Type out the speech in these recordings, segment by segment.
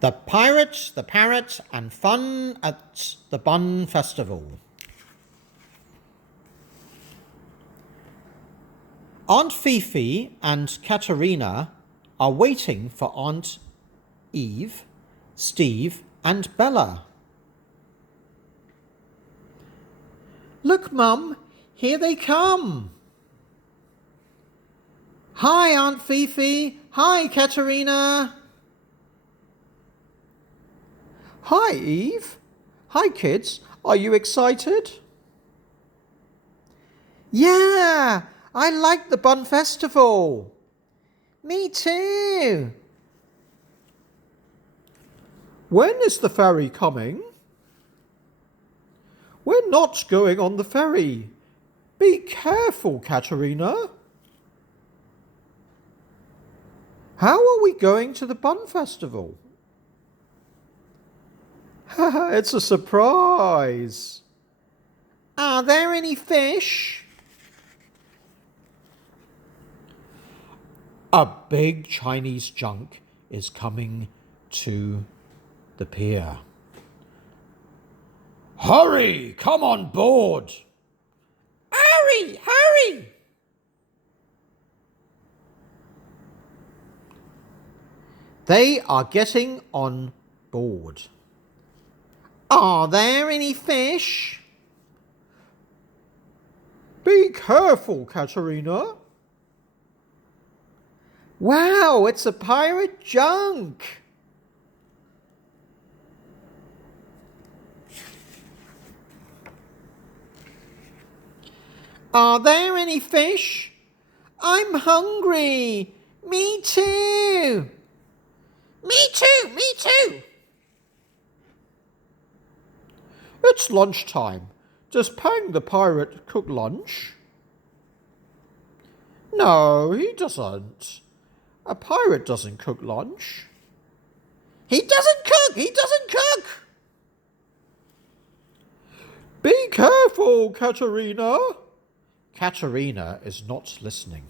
The Pirate, the Parrot, and Fun at the Bun Festival. Aunt Fifi and Katerina are waiting for Aunt Eve, Steve, and Bella. Look, Mum, here they come. Hi, Aunt Fifi. Hi, Katerina. Hi, Eve. Hi, kids. Are you excited? Yeah, I like the Bun Festival. Me too. When is the ferry coming? We're not going on the ferry. Be careful, Katerina. How are we going to the Bun Festival? It's a surprise. Are there any fish? A big Chinese junk is coming to the pier. Hurry! Come on board! Hurry! Hurry! They are getting on board. Are there any fish? Be careful, Katerina. Wow, it's a pirate junk. Are there any fish? I'm hungry. Me too. Me too, me too. It's lunchtime. Does Pang the pirate cook lunch? No, he doesn't. A pirate doesn't cook lunch. He doesn't cook! He doesn't cook! Be careful, Katerina. Katerina is not listening.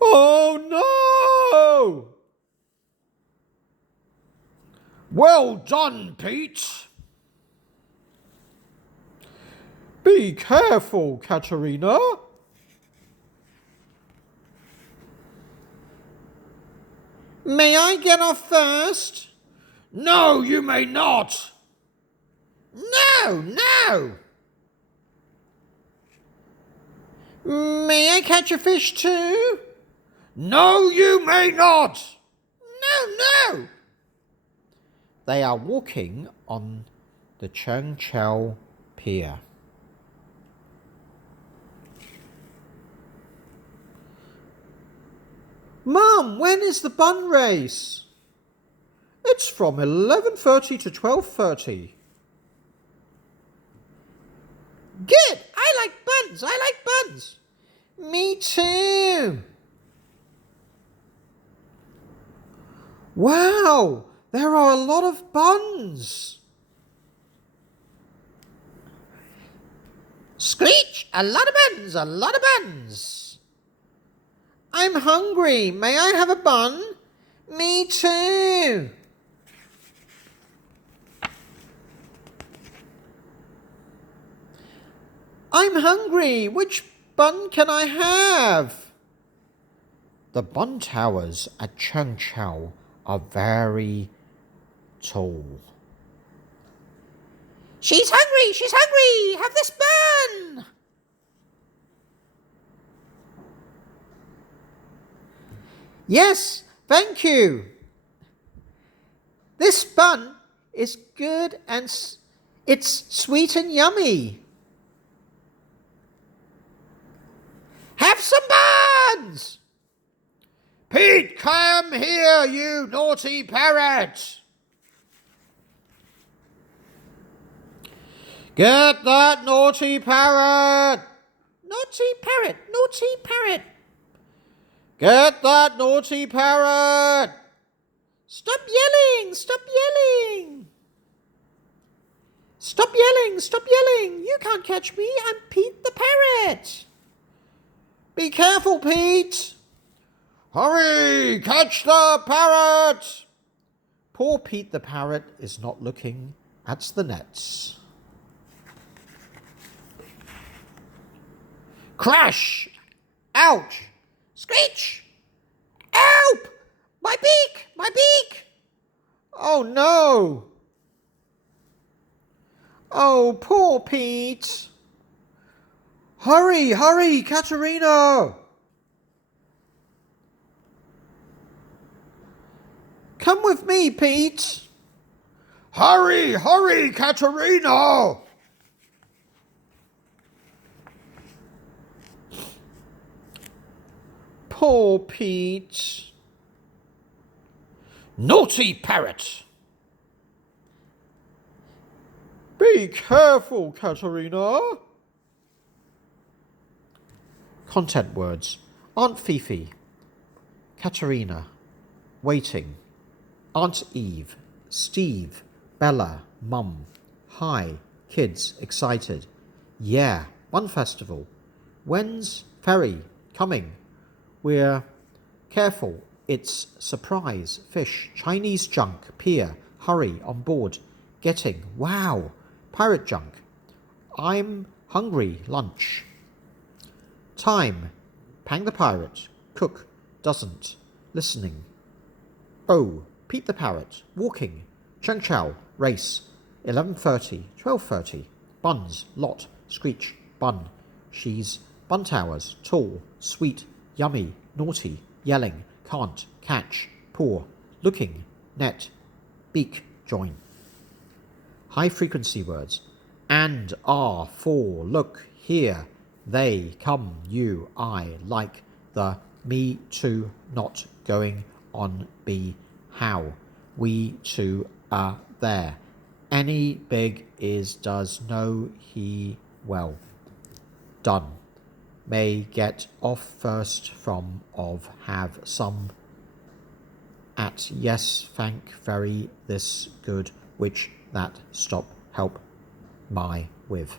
Oh no! Well done, Pete. Be careful, Katerina. May I get off first? No, you may not. No, no. May I catch a fish too? No, you may not. No, no. They are walking on the Cheng Chau Pier. Mum, when is the bun race? It's from 11:30 to 12:30. Good! I like buns! I like buns! Me too! Wow! There are a lot of buns! Screech! A lot of buns! A lot of buns! I'm hungry. May I have a bun? Me too. I'm hungry. Which bun can I have? The bun towers at Cheng Chau are very tall. She's hungry. She's hungry. Have this bun. Yes, thank you. This bun is good and it's sweet and yummy. Have some buns! Pete, come here, you naughty parrot! Get that naughty parrot! Naughty parrot, naughty parrot! Get that naughty parrot! Stop yelling! Stop yelling! Stop yelling! Stop yelling! You can't catch me! I'm Pete the parrot! Be careful, Pete! Hurry, catch the parrot! Poor Pete the parrot is not looking at the nets. Crash! Ouch! Screech! Help! My beak! My beak! Oh no! Oh, poor Pete! Hurry, hurry, Katerina! Come with me, Pete! Hurry, hurry, Katerina! Poor Pete. Naughty parrot! Be careful, Katerina! Content words. Aunt Fifi. Katerina. Waiting. Aunt Eve. Steve. Bella. Mum. Hi. Kids. Excited. Yeah. One festival. When's ferry coming? We're careful. It's surprise. Fish. Chinese junk. Pier. Hurry. On board. Getting. Wow. Pirate junk. I'm hungry. Lunch. Time. Pang the pirate. Cook. Doesn't. Listening. Oh. Pete the parrot. Walking. Cheng Chow. Race. 11:30. 12:30. Buns. Lot. Screech. Bun. She's. Bun towers. Tall. Sweet. Yummy. Naughty. Yelling. Can't. Catch. Poor. Looking. Net. Beak. Join. High frequency words. And, are, for, look, here, they, come, you, I, like, the, me, too, not, going, on, be, how, we, too, there. Any, big, is, does, know, he, well. Done. May, get, off, first, from, of, have, some, at, yes, thank, very, this, good, which, that, stop, help, my, with.